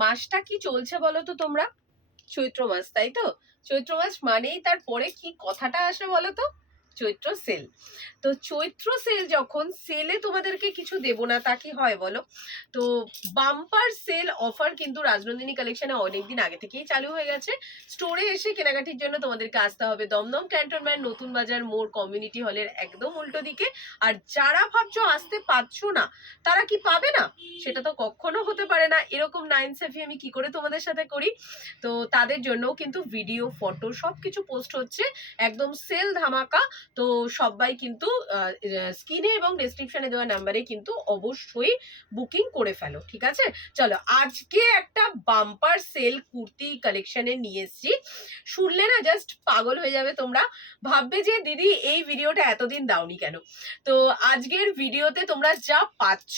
মাসটা কি চলছে বলো তো তোমরা? চৈত্র মাস, তাই তো? চৈত্র মাস মানেই তারপরে কি কথাটা আসে বলো তো? চৈত্র সেল। তো চৈত্র সেল যখন, সেলে তোমাদেরকে কিছু দেবো না তা কি হয় বলো? তো বাম্পার সেল অফার কিন্তু রাজনন্দিনী কালেকশনে অনেকদিন আগে থেকেই চালু হয়ে গেছে। স্টোরে এসে কেনাকাটির জন্য তোমাদেরকে আসতে হবে দমদম ক্যান্টনমেন্ট নতুন বাজার মোড় কমিউনিটি হলের একদম উল্টো দিকে। আর যারা ভাবছো আসতে পারছো না, তারা কি পাবে না? সেটা তো কখনো হতে পারে না। এরকম নাইন সেফি আমি কি করে তোমাদের সাথে করি? তো তাদের জন্য কিন্তু ভিডিও, ফটো সবকিছু পোস্ট হচ্ছে, একদম সেল ধামাকা। তো সবাই কিন্তু স্ক্রিনে এবং ডেসক্রিপশনে দেওয়া নাম্বারে কিন্তু অবশ্যই বুকিং করে ফেলো, ঠিক আছে? চলো, আজকে একটা বাম্পার সেল কুর্তি কালেকশনে নিয়ে এসেছি। শুনলে না জাস্ট পাগল হয়ে যাবে তোমরা, ভাববে যে দিদি এই ভিডিওটা এতদিন দাওনি কেন। তো আজকের ভিডিওতে তোমরা যা পাচ্ছ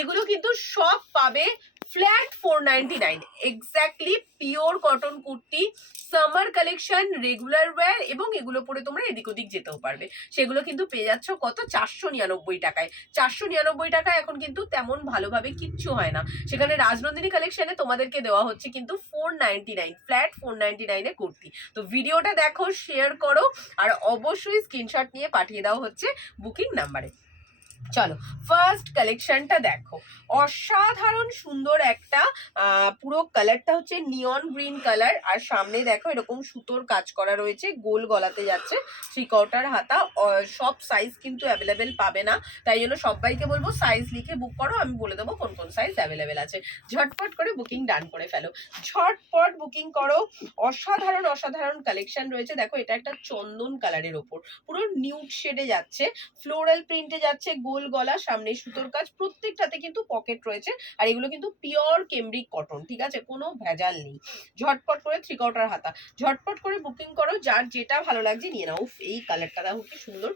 এগুলো কিন্তু সব পাবে flat 499, exactly pure cotton kurti, summer collection, regular wire, এবং এগুলো পরে তোমরা এদিক ওদিক যেতেও পারবে। সেগুলো কিন্তু পেয়ে যাচ্ছ কত? 499 টাকায়। 499 টাকায় এখন কিন্তু তেমন ভালোভাবে কিচ্ছু হয় না। সেখানে রাজনন্দিনী কালেকশনে তোমাদেরকে দেওয়া হচ্ছে কিন্তু 499, ফ্ল্যাট 499 এ কুর্তি। তো ভিডিওটা দেখো, শেয়ার করো, আর অবশ্যই স্ক্রিনশট নিয়ে পাঠিয়ে দেওয়া হচ্ছে বুকিং নাম্বারে। চলো, ফার্স্ট কালেকশনটা দেখো, অসাধারণ সুন্দর একটা পুরো কালারটা হচ্ছে নিয়ন গ্রিন কালার, আর সামনে দেখো এরকম সুতোর কাজ করা রয়েছে, গোল গলাতে যাচ্ছে, 3/4 হাতা। সব সাইজ কিন্তু অ্যাভেলেবেল পাবে না, তাই জন্য সবাইকে বলবো সাইজ লিখে বুক করো, আমি বলে দেবো কোন কোন সাইজ অ্যাভেলেবেল আছে। ঝটপট করে বুকিং ডান করে ফেলো, ঝটপট বুকিং করো। অসাধারণ অসাধারণ কালেকশন রয়েছে। দেখো, এটা একটা চন্দন কালারের ওপর পুরো নিউড শেডে যাচ্ছে, ফ্লোরাল প্রিন্টে যাচ্ছে, গোল গলা, সামনে সুতোর কাজ, প্রত্যেকটাতে কিন্তু পকেট রয়েছে। আর এগুলো কিন্তু পিওর কেমব্রিক কটন, ঠিক আছে? কোনো ভেজাল নেই। ঝটপট করে 3/4 হাতা, ঝটপট করে বুকিং করো, যার যেটা ভালো লাগছে নিয়ে নাও। এই কালারটা দেখো কি সুন্দর,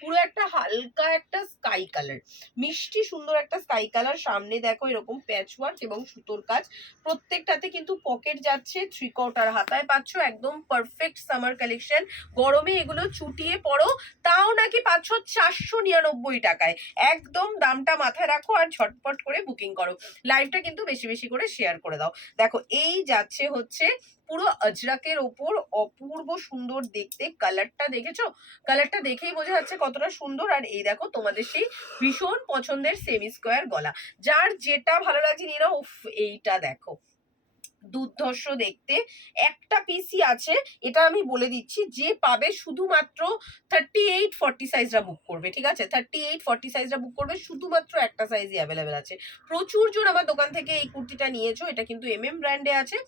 পুরো একটা হালকা একটা স্কাই কালার, মিষ্টি সুন্দর একটা স্কাই কালার। সামনে দেখো এরকম প্যাচ ওয়ার্ক এবং সুতোর কাজ, প্রত্যেকটাতে কিন্তু পকেট যাচ্ছে, 3/4 হাতায় পাচ্ছ, একদম পারফেক্ট সামার কালেকশন। গরমে এগুলো চুটিয়ে পড়ো, তাও নাকি পাচ্ছ 499 টাকায়। একদম দামটা মাথায় রাখো আর ঝটপট করে বুকিং করো। লাইভটা কিন্তু বেশি বেশি করে শেয়ার করে দাও। দেখো, এই যাচ্ছে হচ্ছে পুরো আজরাকের ওপর, অপূর্ব সুন্দর দেখতে। কালারটা দেখেছো? কালারটা দেখেই বোঝা যাচ্ছে কতটা সুন্দর। আর এই দেখো তোমাদের সেই ভীষণ পছন্দের সেমি স্কোয়ার গলা, যার যেটা ভালো লাগছে নিয়ে নাও। উফ, এইটা দেখো দুর্ধর্ষ দেখতে, একটা পিসি আছে, এটা আমি বলে দিচ্ছি, যে পাবে শুধুমাত্র 38-40 সাইজরা বুক করবে, ঠিক আছে? 38-40 সাইজরা বুক করবে, শুধুমাত্র একটা সাইজই অ্যাভেলেবেল আছে। প্রচুর জন আমার দোকান থেকে এই কুর্তিটা নিয়েছো। এটা কিন্তু ব্র্যান্ডে আছে।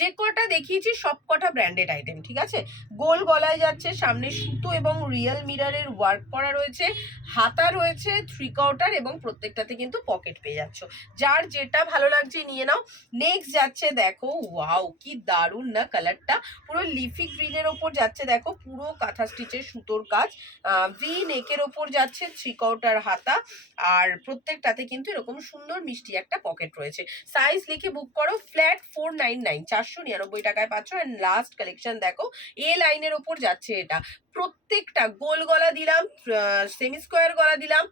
যে কটা দেখিয়েছি সব কটা ব্র্যান্ডেড আইটেম, ঠিক আছে? গোল গলায় যাচ্ছে, সামনে সুতো এবং রিয়েল মিররের ওয়ার্ক করা রয়েছে, হাতা রয়েছে 3/4, এবং প্রত্যেকটাতে কিন্তু পকেট পেয়ে যাচ্ছ। যার যেটা ভালো লাগছে নিয়ে নাও। নেক্সট যাচ্ছে দেখো, ওয়াও কি দারুণ না কালারটা, পুরো লিফি গ্রিনের ওপর যাচ্ছে, দেখো পুরো কাঁথা স্টিচের সুতোর কাজ, ভি নেকের ওপর যাচ্ছে, 3/4 হাতা, আর প্রত্যেকটাতে কিন্তু এরকম সুন্দর মিষ্টি একটা পকেট রয়েছে। সাইজ লিখে বুক করো, ফ্ল্যাট 499, 499 টাকায় পাচ্ছ। অ্যান্ড লাস্ট কালেকশন দেখো, এ লাইনের ওপর যাচ্ছে এটা, প্রত্যেকটা গোল গলা দিলাম, সেমি স্কোয়ার গলা দিলাম,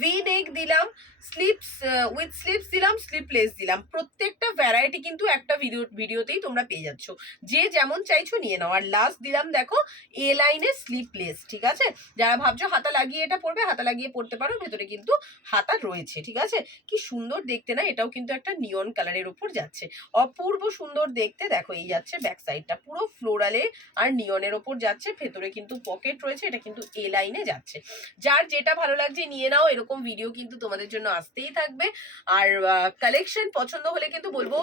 ভি নেক দিলাম, স্লিপস উইথ স্লিপস দিলাম, স্লিপলেস দিলাম, প্রত্যেকটা ভ্যারাইটি কিন্তু একটা ভিডিওতেই তোমরা পেয়ে যাচ্ছ। যে যেমন চাইছো নিয়ে নাও। আর লাস্ট দিলাম দেখো এ লাইনে স্লিপলেস, ঠিক আছে? যারা ভাবছো হাতা লাগিয়ে এটা পরবে, হাতা লাগিয়ে পড়তে পারো, ভেতরে কিন্তু হাতা রয়েছে, ঠিক আছে? কি সুন্দর দেখতে না? এটাও কিন্তু একটা নিয়ন কালারের উপর যাচ্ছে, অপূর্ব সুন্দর দেখতে। দেখো, এই যাচ্ছে ব্যাক সাইডটা পুরো ফ্লোরালে আর নিয়নের ওপর যাচ্ছে, ভেতরে কিন্তু পকেট রয়েছে, এটা কিন্তু এ লাইনে যাচ্ছে। যার যেটা ভালো লাগছে নিয়ে নাও। এরকম ভিডিও কিন্তু তোমাদের জন্য আসতেই থাকবে। আর কালেকশন পছন্দ হলে কিন্তু বলবো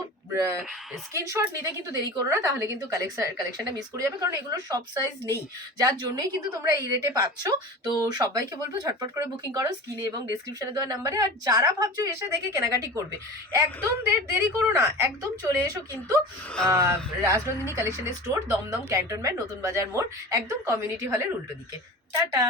স্ক্রিনশট নিতে কিন্তু দেরি করো না, তাহলে কিন্তু কালেকশনটা মিস করে যাবে, কারণ এগুলোর সব সাইজ নেই, যার জন্যই কিন্তু তোমরা এই রেটে পাচ্ছ। তো সবাইকে বলবো ঝটপট করে বুকিং করো স্ক্রিনে এবং ডেসক্রিপশনে দেওয়া নাম্বারে। আর যারা ভাবছো এসে দেখে কেনাকাটি করবে, একদম দেরি করো না, একদম চলে এসো কিন্তু রাজনন্দিনী কালেকশনের স্টোর, দমদম ক্যান্টনমেন্ট নতুন বাজার মোড়, একদম কমিউনিটি হলের উল্টো দিকে। টাটা।